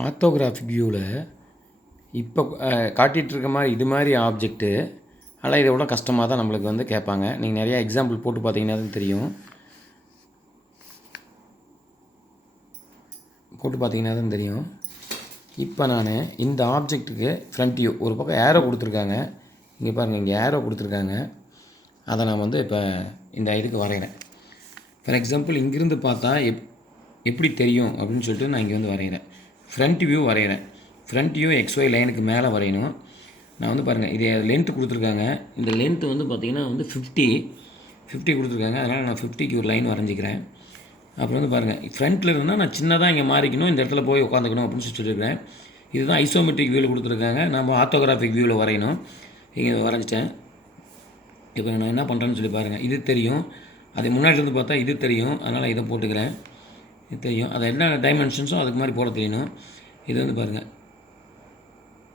Orthographic வியூவில் இப்போ காட்டிகிட்ருக்க மாதிரி இது மாதிரி ஆப்ஜெக்ட்டு ஆனால் இதை விட கஷ்டமாக தான் நம்மளுக்கு வந்து கேட்பாங்க. நீங்கள் நிறையா எக்ஸாம்பிள் போட்டு பார்த்தீங்கன்னா தான் தெரியும். இப்போ நான் இந்த ஆப்ஜெக்ட்டுக்கு ஃப்ரண்ட் வியூ ஒரு பக்கம் ஏரோ கொடுத்துருக்காங்க. இங்கே பாருங்கள், இங்கே ஏரோ கொடுத்துருக்காங்க. அதை நான் வந்து இப்போ இந்த இதுக்கு வரைகிறேன். ஃபார் எக்ஸாம்பிள் இங்கிருந்து பார்த்தா எப்படி தெரியும் அப்படின்னு சொல்லிட்டு நான் இங்கே வந்து வரைகிறேன். ஃப்ரண்ட் வியூ வரைகிறேன். ஃப்ரண்ட் வியூ XY லைனுக்கு மேலே வரையணும். நான் வந்து பாருங்கள், இது லென்த்து கொடுத்துருக்காங்க. இந்த லென்த்து வந்து பார்த்திங்கன்னா வந்து 50 கொடுத்துருக்காங்க. அதனால் நான் 50க்கு ஒரு லைன் வரைஞ்சிக்கிறேன். அப்புறம் வந்து பாருங்கள், ஃப்ரண்ட்டில் இருந்தால் நான் சின்னதாக இங்கே மாறிக்கணும், இந்த இடத்துல போய் உட்காந்துக்கணும் அப்படின்னு சொல்லிட்டுருக்கேன். இதுதான் ஐசோமெட்ரிக் வியூவில் கொடுத்துருக்காங்க. நம்ம ஆர்த்தோகிராஃபிக் வியூவில் வரையணும். இங்கே வரைஞ்சிட்டேன். இப்போ நான் என்ன பண்ணுறேன்னு சொல்லி பாருங்கள். இது தெரியும், அது முன்னாடி இருந்து பார்த்தா இது தெரியும். அதனால் இதை போட்டுக்கிறேன். இது தெரியும், அதை என்ன டைமென்ஷன்ஸோ அதுக்கு மாதிரி போட தெரியணும். இது வந்து பாருங்கள்,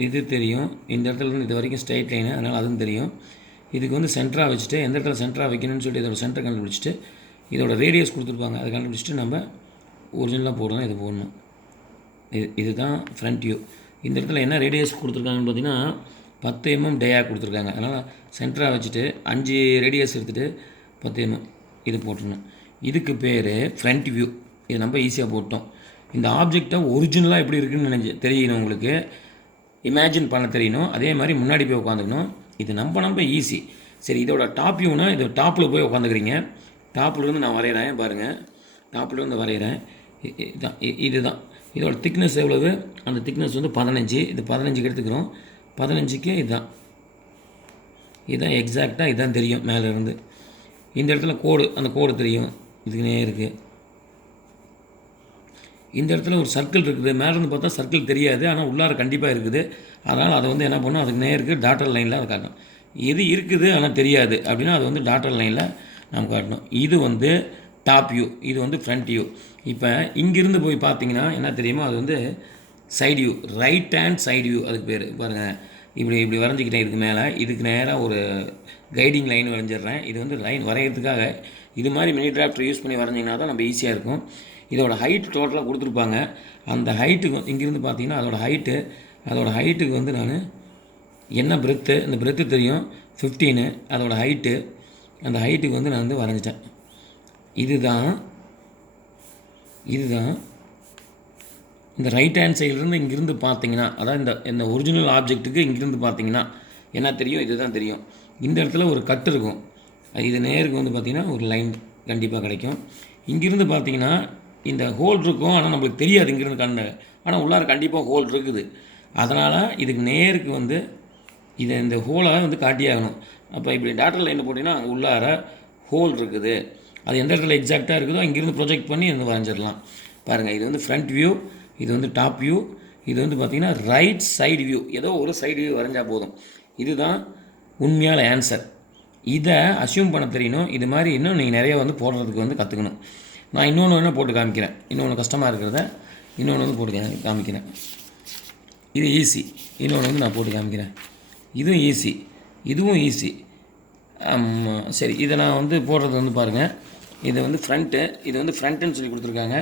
இது தெரியும். இந்த இடத்துலேருந்து இது வரைக்கும் ஸ்ட்ரைட் லைனு, அதனால் அதுவும் தெரியும். இதுக்கு வந்து சென்டராக வச்சுட்டு எந்த இடத்துல சென்டராக வைக்கணும்னு சொல்லிட்டு இதோட சென்டர் கண்டுபிடிச்சிட்டு இதோட ரேடியஸ் கொடுத்துருப்பாங்க, அதை கண்டுபிடிச்சிட்டு நம்ம ஒரிஜினலாக போடுறோம். இது போடணும். இதுதான் ஃப்ரண்ட் வியூ. இந்த இடத்துல என்ன ரேடியஸ் கொடுத்துருக்காங்கன்னு பார்த்தீங்கன்னா 10 mm டேயாக கொடுத்துருக்காங்க. அதனால் சென்டராக வச்சுட்டு 5 ரேடியஸ் எடுத்துகிட்டு 10 mm இது போட்டுருணும். இதுக்கு பேர் ஃப்ரண்ட் வியூ. இது நம்ம ஈஸியாக போட்டோம். இந்த ஆப்ஜெக்டை ஒரிஜினலாக எப்படி இருக்குதுன்னு தெரியணும், உங்களுக்கு இமேஜின் பண்ண தெரியணும். அதே மாதிரி முன்னாடி போய் உட்காந்துக்கணும். இது நம்ம ஈஸி. சரி, இதோட டாப் வியூனா இது டாப்பில் போய் உட்காந்துக்கிறீங்க. டாப்லேருந்து நான் வரைகிறேன் பாருங்கள். டாப்லேருந்து வரைகிறேன். இதுதான் இதோட திக்னஸ் எவ்வளவு? அந்த திக்னஸ் வந்து 15. இது 15க்கு எடுத்துக்கிறோம். 15க்கு இதுதான் எக்ஸாக்டாக இதுதான் தெரியும் மேலேருந்து. இந்த இடத்துல கோடு, அந்த கோடு தெரியும், இதுக்குனே இருக்குது. இந்த இடத்துல ஒரு சர்க்கிள் இருக்குது. மேலேருந்து பார்த்தா சர்க்கிள் தெரியாது, ஆனால் உள்ளார கண்டிப்பாக இருக்குது. அதனால் அதை வந்து என்ன பண்ணணும், அதுக்கு நேருக்கு டாட்டர் லைனில் அதை காட்டணும். எது இருக்குது ஆனால் தெரியாது அப்படின்னா அது வந்து டாட்டர் லைனில் நம்ம காட்டணும். இது வந்து டாப் வியூ, இது வந்து ஃப்ரண்ட் வியூ. இப்போ இங்கிருந்து போய் பார்த்தீங்கன்னா என்ன தெரியுமோ, அது வந்து side view, right hand side view அதுக்கு பேர். பாருங்கள், இப்படி வரைஞ்சிக்கிட்டேன். இதுக்கு மேலே இதுக்கு நேராக ஒரு கைடிங் லைன் வரைஞ்சிடுறேன். இது வந்து லைன் வரைகிறதுக்காக இது மாதிரி மினி டிராஃப்டர் யூஸ் பண்ணி வரைஞ்சிங்கன்னா தான் நம்ம ஈஸியாக இருக்கும். இதோட ஹைட் டோட்டலாக கொடுத்துருப்பாங்க. அந்த ஹைட்டுக்கு இங்கேருந்து பார்த்தீங்கன்னா அதோட ஹைட்டுக்கு வந்து நான் என்ன பிரெத்து, இந்த பிரெத்து தெரியும் 15. அதோட ஹைட்டு, அந்த ஹைட்டுக்கு வந்து நான் வந்து வரைஞ்சிட்டேன். இதுதான் இந்த ரைட் ஹேண்ட் சைட்லேருந்து இங்கேருந்து பார்த்தீங்கன்னா, அதாவது இந்த ஒரிஜினல் ஆப்ஜெக்ட்டுக்கு இங்கேருந்து பார்த்தீங்கன்னா என்ன தெரியும், இதுதான் தெரியும். இந்த இடத்துல ஒரு கட் இருக்கும். இது நேருக்கு வந்து பார்த்திங்கன்னா ஒரு லைன் கண்டிப்பாக கிடைக்கும். இங்கேருந்து பார்த்தீங்கன்னா இந்த ஹோல் இருக்கும், ஆனால் நம்மளுக்கு தெரியாது இங்கேருந்து ஆனால் உள்ளார கண்டிப்பாக ஹோல் இருக்குது. அதனால் இதுக்கு நேருக்கு வந்து இந்த ஹோலை வந்து காட்டியாகணும். அப்போ இப்படி டாட்டர் லைனை போட்டிங்கன்னா அங்கே உள்ளார ஹோல் இருக்குது. அது எந்த இடத்துல எக்ஸாக்டாக இருக்குதோ இங்கேருந்து ப்ரொஜெக்ட் பண்ணி வந்து வரைஞ்சிடலாம். பாருங்கள், இது வந்து ஃப்ரண்ட் வியூ, இது வந்து டாப் வியூ, இது வந்து பார்த்திங்கன்னா ரைட் சைடு வியூ. ஏதோ ஒரு சைடு வியூ வரைஞ்சால் போதும். இதுதான் உண்மையான ஆன்சர். இதை அசியூம் பண்ண தெரியணும். இது மாதிரி இன்னும் நீங்கள் நிறைய வந்து போடுறதுக்கு வந்து கற்றுக்கணும். நான் இன்னொன்று போட்டு காமிக்கிறேன். இன்னொன்று கஷ்டமாக இருக்கிறத இன்னொன்று வந்து போட்டு காமிக்கிறேன். இது ஈஸி. இன்னொன்று வந்து நான் போட்டு காமிக்கிறேன். இதுவும் ஈஸி, இதுவும் ஈஸி. சரி, இதை நான் வந்து போடுறது வந்து பாருங்கள். இது வந்து ஃப்ரண்ட்டு, இது வந்து ஃப்ரண்ட்டுன்னு சொல்லி கொடுத்துருக்காங்க.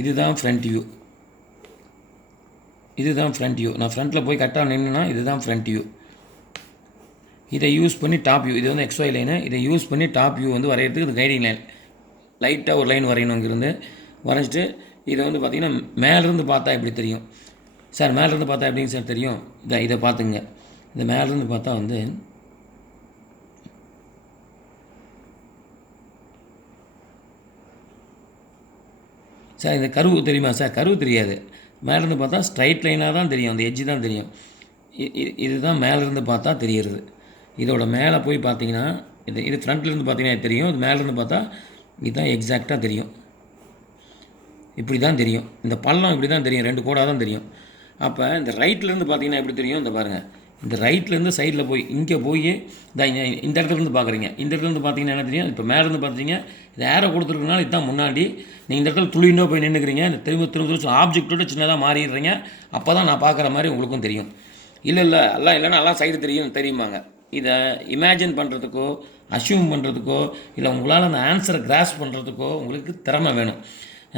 இதுதான் ஃப்ரண்ட் வியூ, இதுதான் ஃப்ரண்ட் வியூ. நான் ஃப்ரண்ட்டில் போய் கரெக்டாக நின்றுனா இதுதான் ஃப்ரண்ட் வியூ. இதை யூஸ் பண்ணி டாப் வியூ, இது வந்து XY லைனு. இதை யூஸ் பண்ணி டாப் வியூ வந்து வரைகிறதுக்கு இது கைடிங் லைன், லைட்டாக ஒரு லைன் வரையணும். இங்கேருந்து வரைஞ்சிட்டு இதை வந்து பார்த்திங்கன்னா மேலேருந்து பார்த்தா எப்படி தெரியும் சார்? மேலேருந்து பார்த்தா எப்படிங்க சார் தெரியும்? இதை பார்த்துங்க. இந்த மேலேருந்து பார்த்தா வந்து சார் இந்த கருவு தெரியுமா சார்? கருவு தெரியாது. மேலேருந்து பார்த்தா ஸ்ட்ரைட் லைனாக தான் தெரியும், அந்த எட்ஜு தான் தெரியும். இதுதான் மேலேருந்து பார்த்தா தெரியுறது. இதோட மேலே போய் பார்த்தீங்கன்னா இது ஃப்ரண்ட்லேருந்து பார்த்தீங்கன்னா தெரியும். இது மேலேருந்து பார்த்தா இதுதான் எக்ஸாக்டாக தெரியும். இப்படி தான் தெரியும். இந்த பள்ளம் இப்படி தான் தெரியும், 2 கோடாக தான் தெரியும். அப்போ இந்த ரைட்லேருந்து பார்த்தீங்கன்னா எப்படி தெரியும்? இந்த பாருங்கள், இந்த ரைட்லேருந்து சைடில் போய் இங்கே போய் இந்த இடத்துலேருந்து பார்க்குறீங்க. இந்த இடத்துலேருந்து பார்த்தீங்கன்னா என்ன தெரியும்? இப்போ மேலேருந்து பார்த்தீங்க, இது ஏரோ கொடுத்துருக்கனால இதுதான் முன்னாடி. நீங்கள் இந்த இடத்துல துளிண்டோ போய் நின்றுக்கிறீங்க. இந்த திரும்ப ஆப்ஜெக்டோட சின்னதாக மாறிடுறீங்க. அப்போ தான் நான் பார்க்குற மாதிரி உங்களுக்கும் தெரியும். இல்லை இல்லைன்னா எல்லாம் சைடு தெரியுமாங்க. இதை இமேஜின் பண்ணுறதுக்கோ அசியூம் பண்ணுறதுக்கோ இல்லை உங்களால் அந்த ஆன்சரை கிராஸ் பண்ணுறதுக்கோ உங்களுக்கு திறமை வேணும்.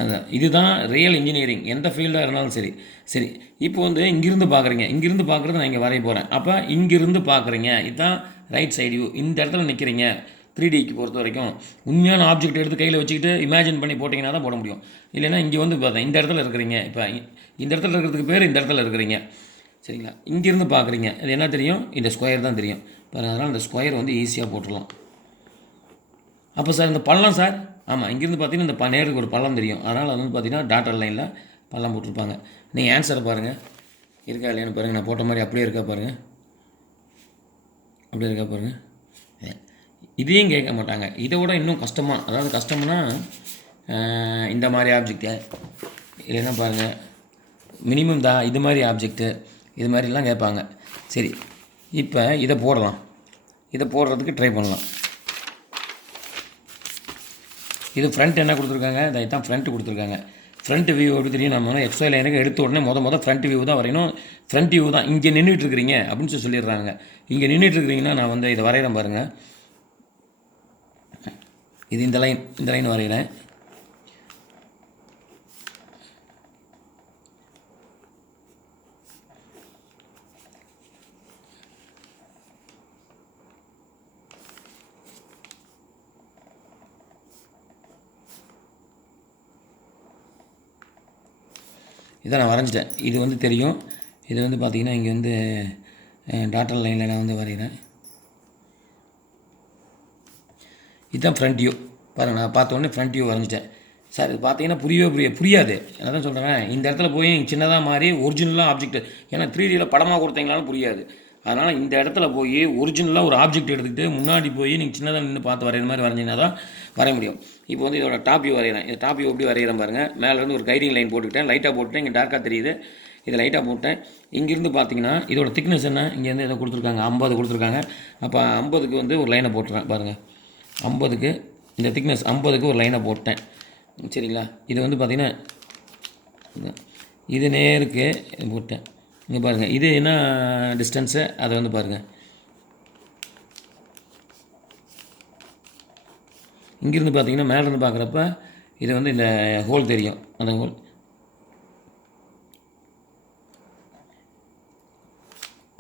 அதான் இதுதான் ரியல் இன்ஜினியரிங், எந்த ஃபீல்டாக இருந்தாலும் சரி. சரி, இப்போ வந்து இங்கிருந்து பார்க்குறீங்க, இங்கிருந்து பார்க்குறது நான் இங்கே வரைய போகிறேன். அப்போ இங்கிருந்து பார்க்குறீங்க, இதுதான் ரைட் சைடு வியூ. இந்த இடத்துல நிற்கிறீங்க. 3Dக்கு பொறுத்த வரைக்கும் உண்மையான ஆப்ஜெக்ட் எடுத்து கையில் வச்சுக்கிட்டு இமேஜின் பண்ணி போட்டிங்கன்னா தான் போட முடியும். இல்லைன்னா இங்கே வந்து பார்த்தேன் இந்த இடத்துல இருக்கிறீங்க. இப்போ இந்த இடத்துல இருக்கிறதுக்கு பேர் இந்த இடத்துல இருக்கிறீங்க. சரிங்களா? இங்கேருந்து பார்க்குறீங்க, அது என்ன தெரியும்? இந்த ஸ்கொயர் தான் தெரியும் பாருங்கள். அதனால் இந்த ஸ்கொயர் வந்து ஈஸியாக போட்டுடலாம். அப்போ சார் இந்த பள்ளம் சார், ஆமாம், இங்கேருந்து பார்த்தீங்கன்னா இந்த நேருக்கு ஒரு பள்ளம் தெரியும். அதனால் அது வந்து பார்த்தீங்கன்னா டாட்டர் லைனில் பள்ளம் போட்டிருப்பாங்க. நீங்கள் ஆன்சரை பாருங்கள், இருக்கா இல்லையான்னு பாருங்கள். நான் போட்ட மாதிரி அப்படியே இருக்கா பாருங்கள், அப்படியே இருக்கா பாருங்கள். இதையும் கேட்க மாட்டாங்க. இதை விட இன்னும் கஷ்டமாக, அதாவது கஷ்டம்னா இந்த மாதிரி ஆப்ஜெக்ட்டு இல்லைன்னா பாருங்கள் மினிமம் தான் இது மாதிரி ஆப்ஜெக்ட்டு, இது மாதிரிலாம் கேட்பாங்க. சரி, இப்போ இதை போடலாம். இதை போடுறதுக்கு ட்ரை பண்ணலாம். இது ஃப்ரண்ட் என்ன கொடுத்துருக்காங்க? இதை தான் ஃப்ரண்ட்டு கொடுத்துருக்காங்க. ஃப்ரண்ட் வியூ எப்படி தெரியும்? நம்ம எக்ஸ்ட்ரா லைனுக்கு எடுத்த உடனே மொதல் ஃப்ரண்ட் வியூ தான் வரையணும். ஃப்ரண்ட் வியூ தான் இங்கே நின்றுட்டுருக்கிறீங்க அப்படின்னு சொல்லிடுறாங்க. இங்கே நின்றுட்டுருக்கிறீங்கன்னா நான் வந்து இதை வரைகிறேன் பாருங்கள். இது இந்த லைன் வரைகிறேன். இதை நான் வரைஞ்சிட்டேன். இது வந்து தெரியும். இது வந்து பார்த்திங்கன்னா இங்கே வந்து டாட்டர் லைனில் நான் வந்து வரைகிறேன். இதுதான் ஃப்ரண்ட் வியூ பாருங்கள். நான் பார்த்தோன்னே ஃப்ரண்ட் வியூ வரைஞ்சிட்டேன். சார் இது பார்த்தீங்கன்னா புரியாது. என்ன தான் சொல்கிறேன், இந்த இடத்துல போய் சின்னதாக மாதிரி ஒரிஜினலாக ஆப்ஜெக்ட், ஏன்னா 3Dயில் படமாக கொடுத்தீங்களாலும் புரியாது. அதனால் இந்த இடத்துல போய் ஒரிஜினலாக ஒரு ஆப்ஜெக்ட் எடுத்துக்கிட்டு முன்னாடி போய் நீங்கள் சின்னதாக நின்று பார்த்து வரைகிற மாதிரி வரைஞ்சிங்கன்னா தான் வரைய முடியும். இப்போ வந்து இதோட டாப் வியூ வரைகிறேன். இந்த டாப் வியூ எப்படி வரைகிறேன் பாருங்கள். மேலேருந்து ஒரு கைடிங் லைன் போட்டுக்கிட்டேன், லைட்டாக போட்டுட்டேன். இங்கே டார்க்காக தெரியுது, இதை லைட்டாக போட்டேன். இங்கேருந்து பார்த்தீங்கன்னா இதோட திக்னஸ் என்ன, இங்கேருந்து இதை கொடுத்துருக்காங்க 50 கொடுத்துருக்காங்க. அப்போ 50க்கு வந்து ஒரு லைனை போட்டுறேன் பாருங்கள். 50க்கு இந்த திக்னஸ் 50க்கு ஒரு லைனை போட்டேன். சரிங்களா? இது வந்து பார்த்திங்கன்னா இது நேருக்கு போட்டேன். இங்கே பாருங்கள், இது என்ன டிஸ்டன்ஸு அதை வந்து பாருங்கள். இங்கேருந்து பார்த்தீங்கன்னா மேலேருந்து பார்க்குறப்ப இது வந்து இந்த ஹோல் தெரியும், அந்த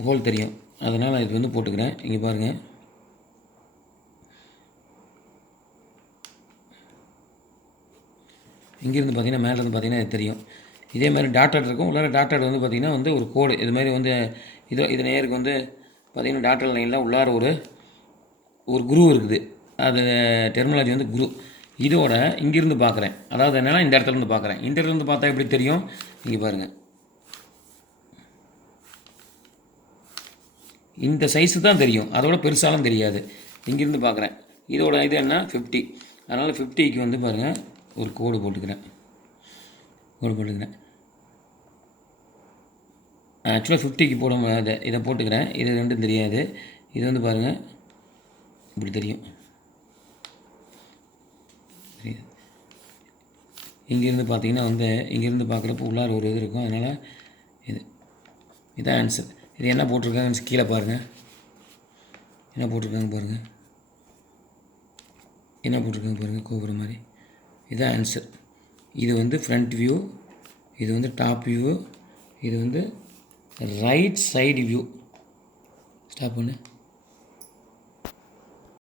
ஹோல் தெரியும். அதனால் இது வந்து போட்டுக்கிறேன். இங்கே பாருங்கள், இங்கேருந்து பார்த்தீங்கன்னா மேலேருந்து பார்த்தீங்கன்னா இது தெரியும். இதே மாதிரி டாட்டட் இருக்கும். உள்ளார டாட்டட் வந்து பார்த்திங்கன்னா வந்து ஒரு கோடு இது மாதிரி வந்து இது நேருக்கு வந்து பார்த்திங்கன்னா டாட்டட் லைனில் உள்ளார ஒரு குரு இருக்குது. அது டெர்மினாலஜி வந்து குரு. இதோட இங்கேருந்து பார்க்குறேன், அதாவது என்னென்னா இந்த இடத்துலேருந்து பார்க்குறேன். இந்த இடத்துலேருந்து பார்த்தா எப்படி தெரியும்? இங்கே பாருங்கள், இந்த சைஸு தான் தெரியும், அதோட பெருசாலும் தெரியாது. இங்கேருந்து பார்க்குறேன். இதோட இது என்ன 50. அதனால் 50க்கு வந்து பாருங்கள் ஒரு கோடு போட்டுக்கிறேன். ஆக்சுவலாக 50க்கு போட முடியாது, இதை போட்டுக்கிறேன். இது ரெண்டும் தெரியாது. இது வந்து பாருங்கள் இப்படி தெரியும். இங்கேருந்து பார்த்தீங்கன்னா வந்து இங்கேருந்து பார்க்குறப்ப உள்ளார ஒரு இது இருக்கும். அதனால் இதான் ஆன்சர். இது என்ன போட்டிருக்காங்கன்னு கீழே பாருங்கள், என்ன போட்டிருக்காங்க பாருங்கள், என்ன போட்டிருக்காங்க பாருங்கள், கோபுரம் மாதிரி. இதுதான் ஆன்சர். இது வந்து ஃப்ரண்ட் வியூ, இது வந்து டாப் வியூ, இது வந்து ரைட் சைடு வியூ. ஸ்டாப் பண்ணு.